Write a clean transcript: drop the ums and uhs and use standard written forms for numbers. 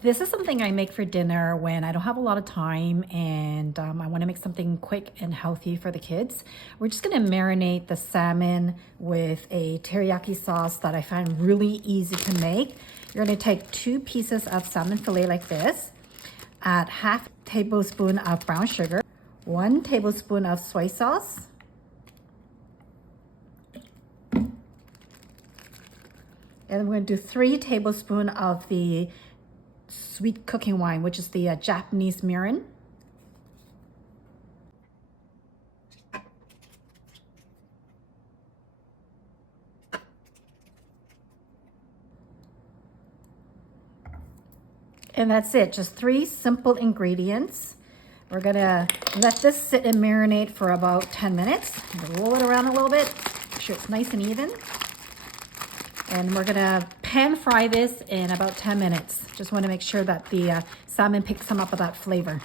This is something I make for dinner when I don't have a lot of time and I want to make something quick and healthy for the kids. We're just going to marinate the salmon with a teriyaki sauce that I find really easy to make. You're going to take 2 pieces of salmon fillet like this, add half tablespoon of brown sugar, 1 tablespoon of soy sauce, and we're going to do 3 tablespoons of the sweet cooking wine, which is the Japanese mirin. And that's it, just 3 simple ingredients. We're gonna let this sit and marinate for about 10 minutes. Roll it around a little bit, make sure it's nice and even. And we're gonna pan fry this in about 10 minutes. Just wanna make sure that the salmon picks some up of that flavor.